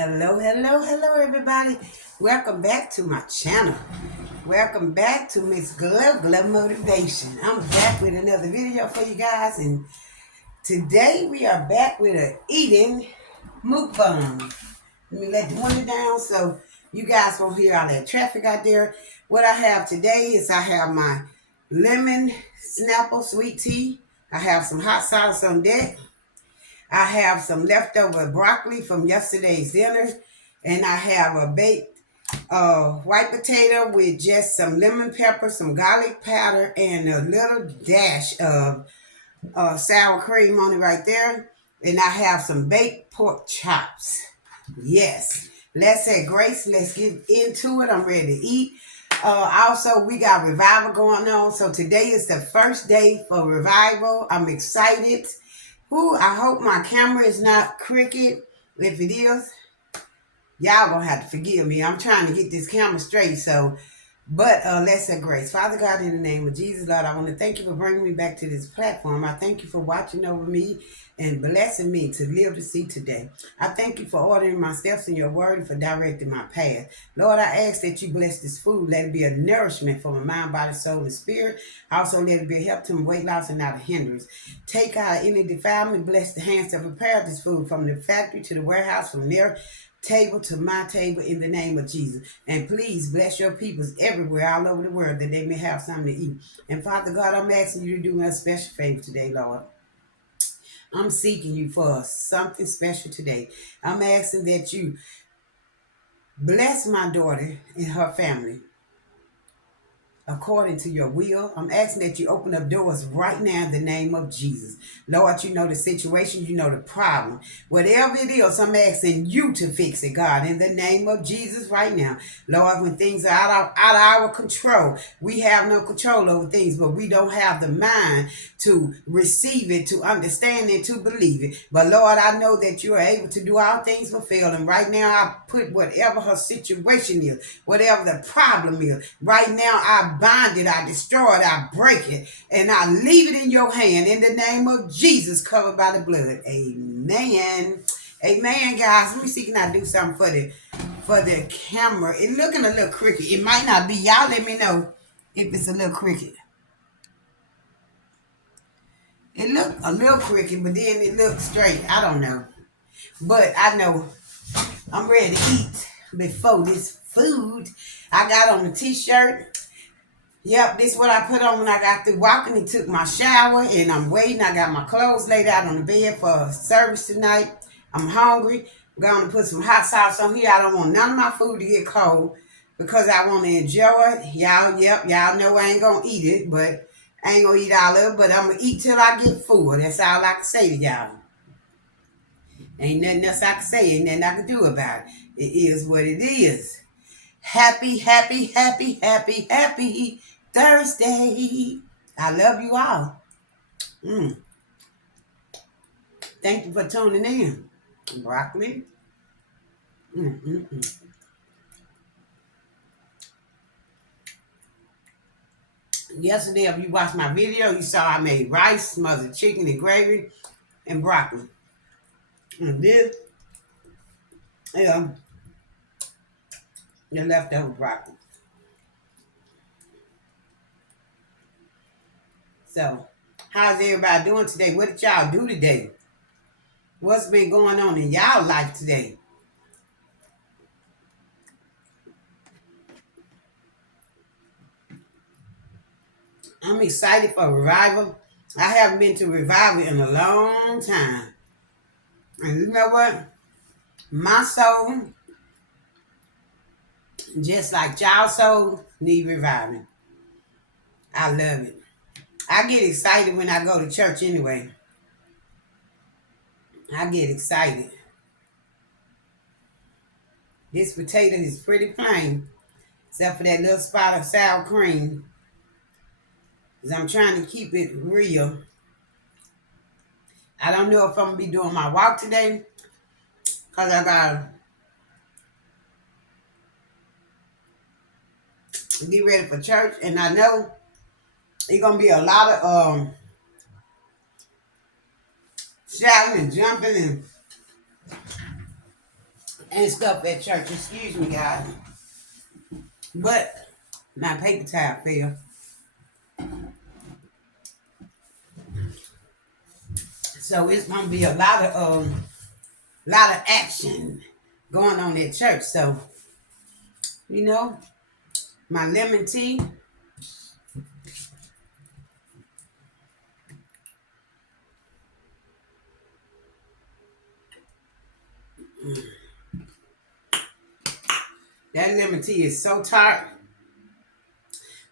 Hello, everybody. Welcome back to my channel. Welcome back to Mz.gloglo Motivation. I'm back with another video for you guys, and today we are back with an eating mukbang. Let me let the window down so you guys won't hear all that traffic out there. What I have today is I have my lemon Snapple sweet tea. I have some hot sauce on deck. I have some leftover broccoli from yesterday's dinner, and I have a baked white potato with just some lemon pepper, some garlic powder, and a little dash of sour cream on it right there. And I have some baked pork chops. Yes. Let's say grace. Let's get into it. I'm ready to eat. Also, we got revival going on. So today is the first day for revival. I'm excited. Ooh, I hope my camera is not crooked. If it is, y'all gonna have to forgive me. I'm trying to get this camera straight. But let's say grace. Father God, in the name of Jesus, Lord, I want to thank you for bringing me back to this platform. I thank you for watching over me and blessing me to live to see today. I thank you for ordering my steps in your word and for directing my path. Lord, I ask that you bless this food. Let it be a nourishment for my mind, body, soul, and spirit. Also, let it be a help to my weight loss and not a hindrance. Take out any defilement. Bless the hands that prepared this food from the factory to the warehouse, from there table to my table, in the name of Jesus. And please bless your peoples everywhere, all over the world, that they may have something to eat. And Father God, I'm asking you to do me a special favor today, Lord. I'm seeking you for something special today. I'm asking that you bless my daughter and her family according to your will. I'm asking that you open up doors right now in the name of Jesus. Lord, you know the situation, you know the problem. Whatever it is, I'm asking you to fix it, God, in the name of Jesus right now. Lord, when things are out of our control, we have no control over things, but we don't have the mind to receive it, to understand it, to believe it. But Lord, I know that you are able to do all things but fail. And right now, I put whatever her situation is, whatever the problem is, right now, I bind it, I destroy it, I break it, and I leave it in your hand in the name of Jesus, covered by the blood. Amen. Amen, guys. Let me see, can I do something for the camera? It's looking a little crooked. It might not be. Y'all let me know if it's a little crooked. It looked a little crooked, but then it looked straight. I don't know. But I know I'm ready to eat before this food. I got on the t-shirt. Yep, this is what I put on when I got through walking and took my shower, and I'm waiting. I got my clothes laid out on the bed for service tonight. I'm hungry. I'm going to put some hot sauce on here. I don't want none of my food to get cold because I want to enjoy it. Y'all know I ain't going to eat it, but I ain't going to eat all of it, but I'm going to eat till I get full. That's all I can say to y'all. Ain't nothing else I can say. Ain't nothing I can do about it. It is what it is. Happy Thursday. I love you all. Thank you for tuning in. Broccoli. Yesterday, if you watched my video, you saw I made rice, smothered chicken and gravy, and broccoli. And this, the leftover broccoli. So, how's everybody doing today? What did y'all do today? What's been going on in y'all life today? I'm excited for revival. I haven't been to revival in a long time. And you know what? My soul, just like y'all soul, need reviving. I love it. I get excited when I go to church anyway. I get excited. This potato is pretty plain, except for that little spot of sour cream. Because I'm trying to keep it real. I don't know if I'm going to be doing my walk today, because I got to get ready for church. And I know it's going to be a lot of shouting and jumping and and stuff at church. Excuse me, guys. But my paper towel fell. So it's gonna be a lot of action going on at church. So, you know, my lemon tea. That lemon tea is so tart.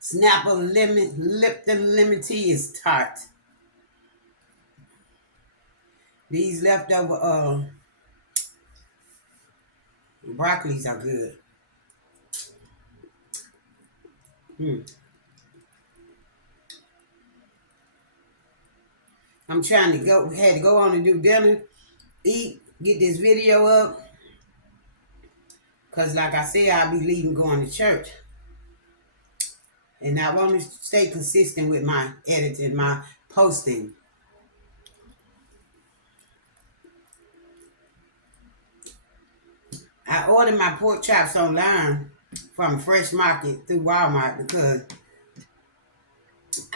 Snapple lemon, Lipton lemon tea is tart. These leftover broccolis are good. I'm trying to had to go on and do dinner, eat, get this video up. Because like I said, I'll be leaving going to church. And I want to stay consistent with my editing, my posting. I ordered my pork chops online from Fresh Market through Walmart because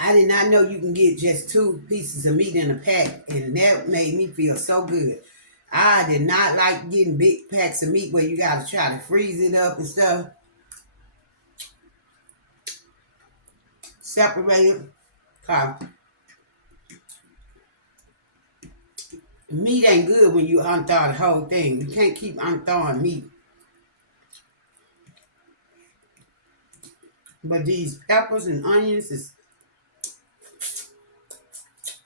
I did not know you can get just 2 pieces of meat in a pack, and that made me feel so good. I did not like getting big packs of meat where you got to try to freeze it up and stuff. Separate it. Meat ain't good when you unthaw the whole thing. You can't keep unthawing meat. But these peppers and onions is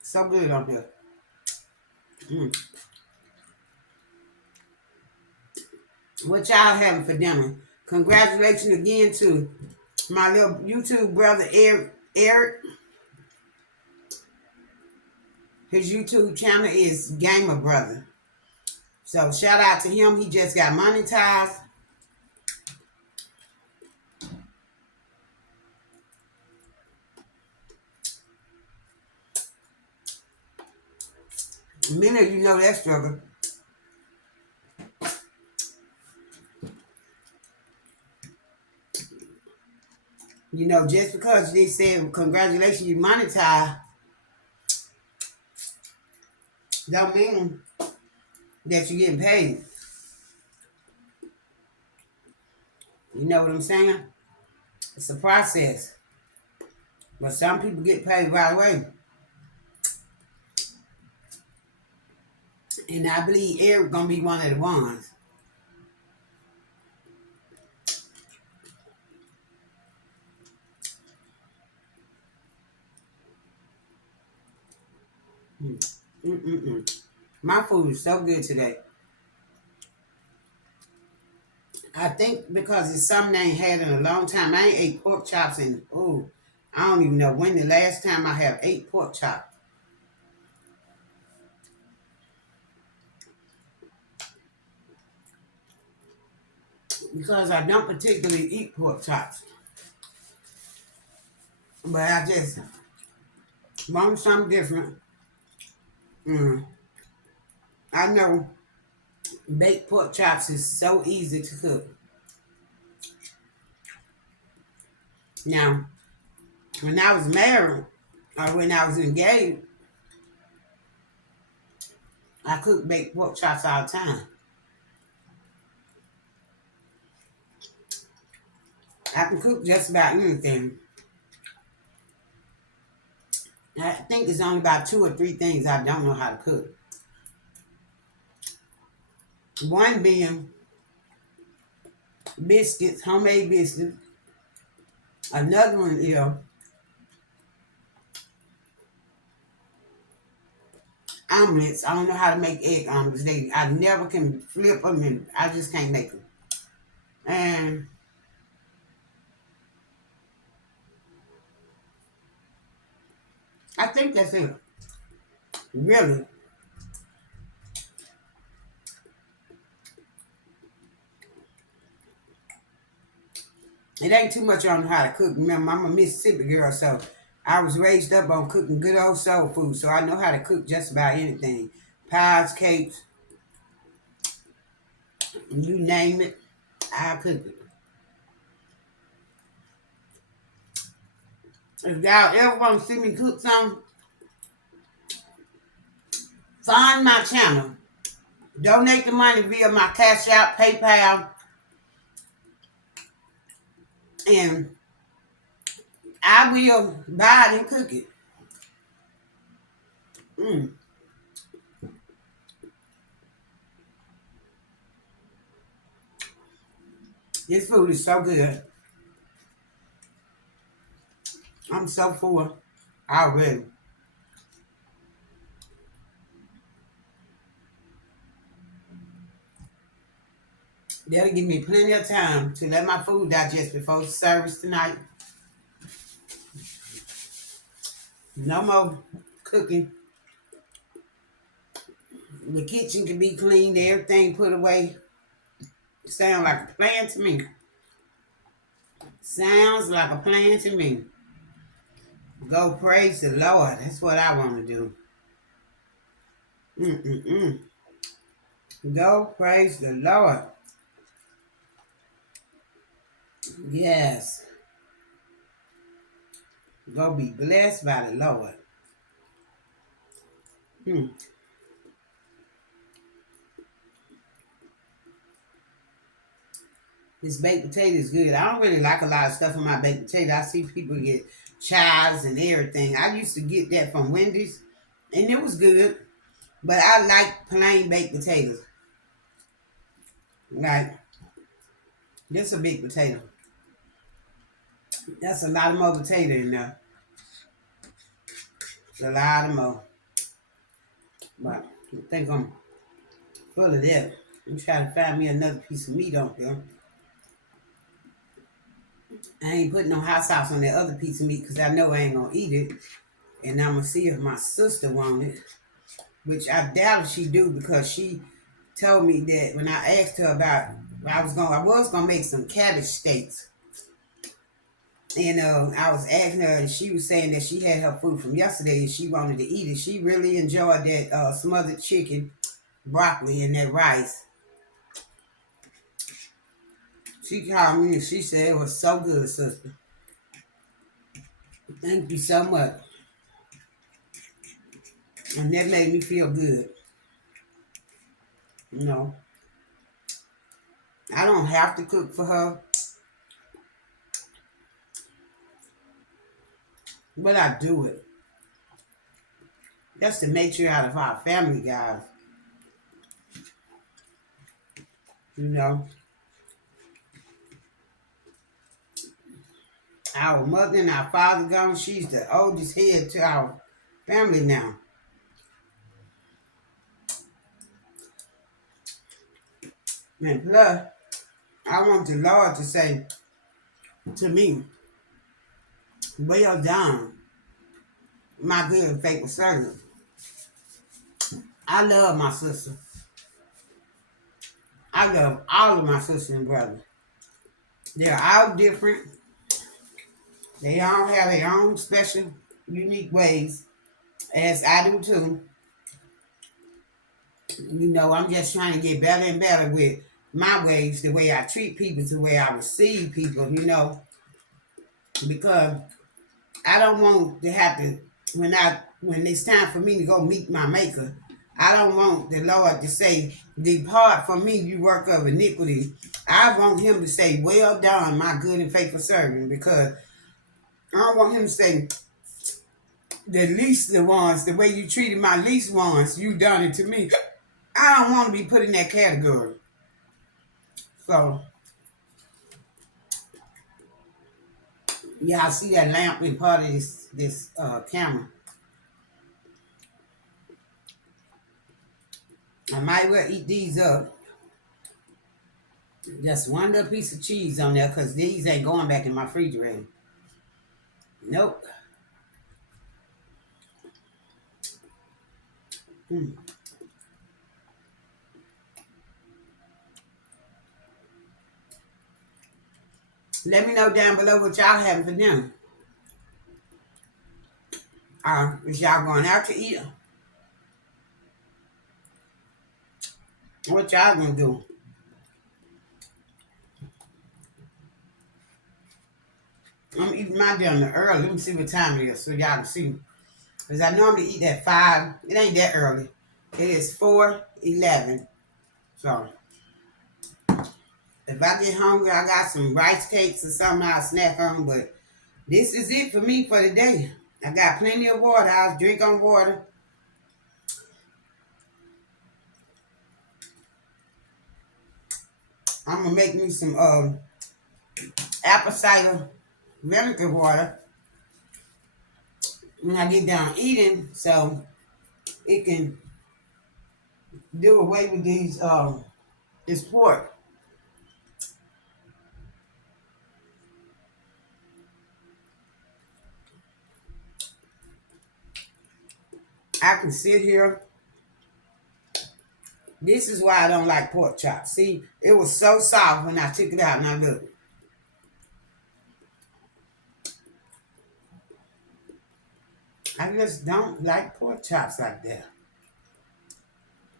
so good on here. What y'all having for dinner? Congratulations again to my little YouTube brother, Eric. His YouTube channel is Gamer Brother. So shout out to him. He just got monetized. Many of you know that struggle. You know, just because they said congratulations, you monetize, don't mean that you're getting paid. You know what I'm saying? It's a process. But some people get paid right away. And I believe Eric gonna be one of the ones. My food is so good today. I think because it's something I ain't had in a long time. I ain't ate pork chops in, I don't even know when the last time I have ate pork chop. Because I don't particularly eat pork chops. But I just want something different. I know baked pork chops is so easy to cook. Now, when I was married, or when I was engaged, I cooked baked pork chops all the time. I can cook just about anything. I think it's only about 2 or 3 things I don't know how to cook. One being biscuits, homemade biscuits. Another one is omelets. I don't know how to make egg omelets. I never can flip them, and I just can't make them. And I think that's it. Really. It ain't too much on how to cook. Remember, I'm a Mississippi girl, so I was raised up on cooking good old soul food, so I know how to cook just about anything. Pies, cakes, You name it, I cook it. If y'all ever want to see me cook something, find my channel. Donate the money via my Cash App, PayPal, and I will buy it and cook it. Mm. This food is so good. I'm so full already. That'll give me plenty of time to let my food digest before service tonight. No more cooking. The kitchen can be cleaned, everything put away. Sounds like a plan to me. Sounds like a plan to me. Go praise the Lord. That's what I want to do. Mm-mm-mm. Go praise the Lord. Yes. Go be blessed by the Lord. Hmm. This baked potato is good. I don't really like a lot of stuff in my baked potato. I see people get chives and everything. I used to get that from Wendy's, and it was good. But I like plain baked potatoes. Like, this a big potato. That's a lot of more potato in there. It's a lot of more. But I think I'm full of that. I'm trying to find me another piece of meat on there. I ain't putting no hot sauce on that other piece of meat because I know I ain't going to eat it. And I'm going to see if my sister wants it. Which I doubt if she do because she told me that when I asked her about, I was gonna make some cabbage steaks. And I was asking her, and she was saying that she had her food from yesterday and she wanted to eat it. She really enjoyed that smothered chicken, broccoli, and that rice. She called me and she said it was so good, sister. Thank you so much. And that made me feel good. You know, I don't have to cook for her, but I do it. That's to make sure out of our family, guys. You know, our mother and our father gone. She's the oldest head to our family now. And plus, I want the Lord to say to me, well done, my good and faithful servant. I love my sister. I love all of my sisters and brothers. They're all different. They all have their own special, unique ways, as I do too. You know, I'm just trying to get better and better with my ways, the way I treat people, the way I receive people, you know, because I don't want to have to, when it's time for me to go meet my maker, I don't want the Lord to say, depart from me, you work of iniquity. I want him to say, well done, my good and faithful servant, because I don't want him to say, the least the ones, the way you treated my least ones, you done it to me. I don't want to be put in that category. So, yeah, I see that lamp in part of this camera. I might well eat these up. Just one little piece of cheese on there because these ain't going back in my refrigerator. Nope. Hmm. Let me know down below what y'all having for dinner. Is y'all going out to eat? What y'all gonna do? I'm eating my dinner early. Let me see what time it is so y'all can see. Because I normally eat at 5. It ain't that early. It is 4:11. So, if I get hungry, I got some rice cakes or something I'll snack on. But this is it for me for the day. I got plenty of water. I'll drink on water. I'm going to make me some apple cider vinegar water when I get done eating, so it can do away with this pork. I can sit here. This is why I don't like pork chops. See, it was so soft when I took it out. Now look. I just don't like pork chops like that.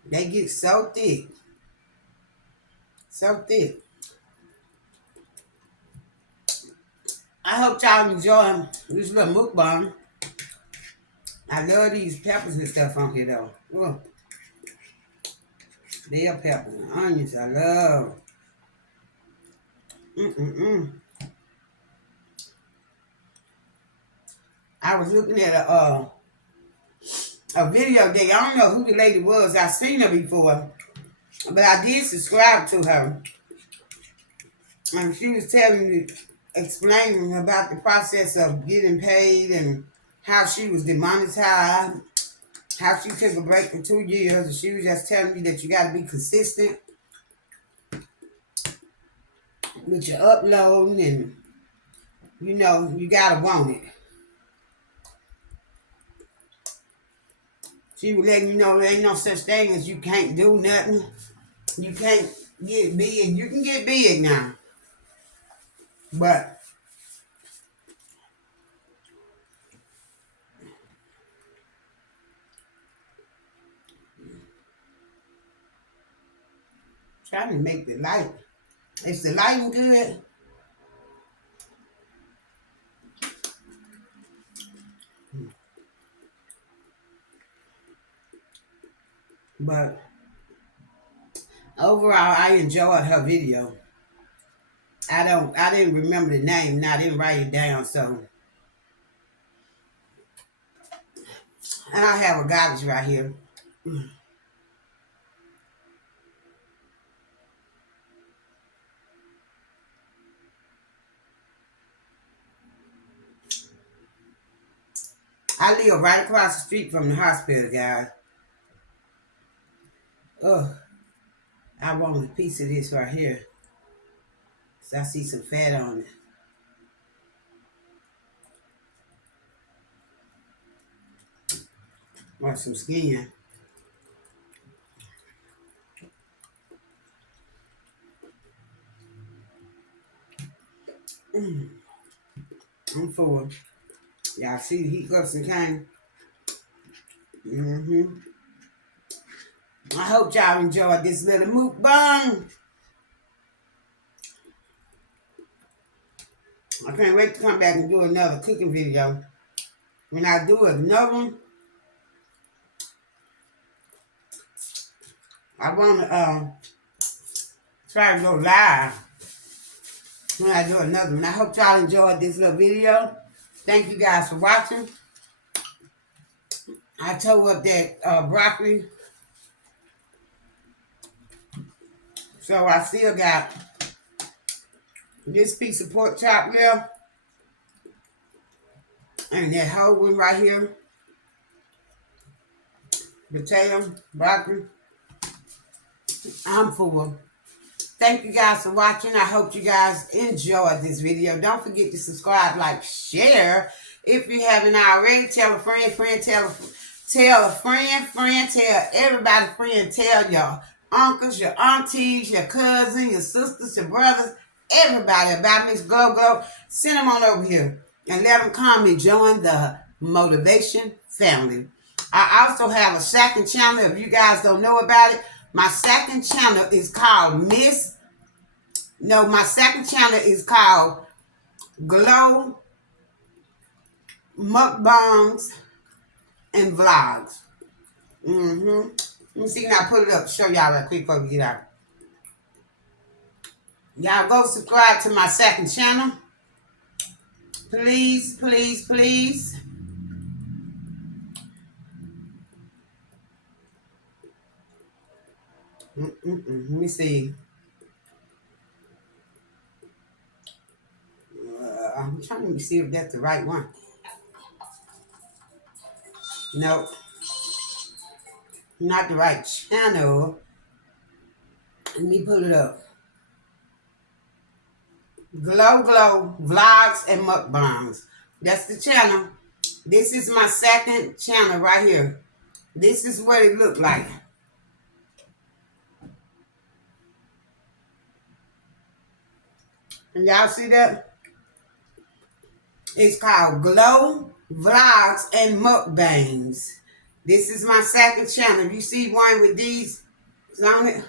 They get so thick. So thick. I hope y'all enjoy this little mukbang. I love these peppers and stuff on here though. Look. Bell peppers and onions I love. I was looking at a video day. I don't know who the lady was. I've seen her before. But I did subscribe to her. And she was telling me, explaining about the process of getting paid and how she was demonetized, how she took a break for 2 years. And she was just telling me that you got to be consistent with your uploading and, you know, you got to want it. She was letting you know there ain't no such thing as you can't do nothing. You can't get big. You can get big now. But trying to make the light. Is the lighting good? But overall, I enjoyed her video. I didn't remember the name and I didn't write it down, so. And I have a garbage right here. I live right across the street from the hospital, guys. Ugh. I want a piece of this right here. So I see some fat on it. Or some skin. I'm full. Y'all see the hiccups and cane? I hope y'all enjoyed this little mukbang. I can't wait to come back and do another cooking video. When I do another one, I want to try to go live when I do another one. I hope y'all enjoyed this little video. Thank you guys for watching. I tore up that broccoli. So I still got this piece of pork chop there. And that whole one right here. Potato, broccoli. I'm full. Thank you guys for watching. I hope you guys enjoyed this video. Don't forget to subscribe, like, share. If you haven't already, tell a friend, tell a friend, tell everybody, friend, tell your uncles, your aunties, your cousins, your sisters, your brothers, everybody about Mz.gloglo. Send them on over here and let them come and join the motivation family. I also have a second channel. If you guys don't know about it, my second channel is called my second channel is called Glow mukbangs and vlogs. Let me see, now put it up, show y'all right quick before we get out. Y'all go subscribe to my second channel. Please, please, please. Let me see. I'm trying to see if that's the right one. Nope. Not the right channel. Let me pull it up. Gloglo vlogs and mukbangs. That's the channel. This is my second channel right here. This is what it looked like. And y'all see that? It's called Glow Vlogs and Mukbangs. This is my second channel. If you see one with these on it,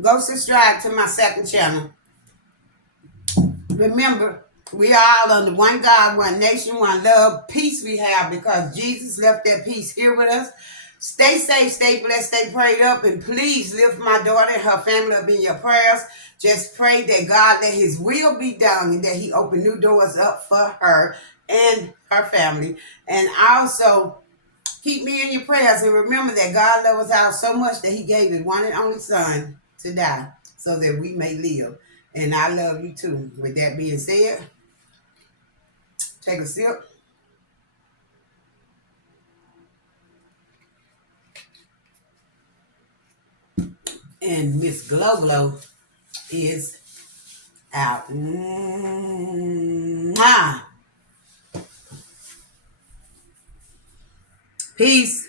go subscribe to my second channel. Remember, we are all under one God, one nation, one love. Peace we have because Jesus left that peace here with us. Stay safe, stay blessed, stay prayed up, and please lift my daughter and her family up in your prayers. Just pray that God let his will be done and that he open new doors up for her and her family. And also, keep me in your prayers and remember that God loves us out so much that he gave his one and only son to die so that we may live. And I love you too. With that being said, take a sip. And Mz.gloglo is out. Peace.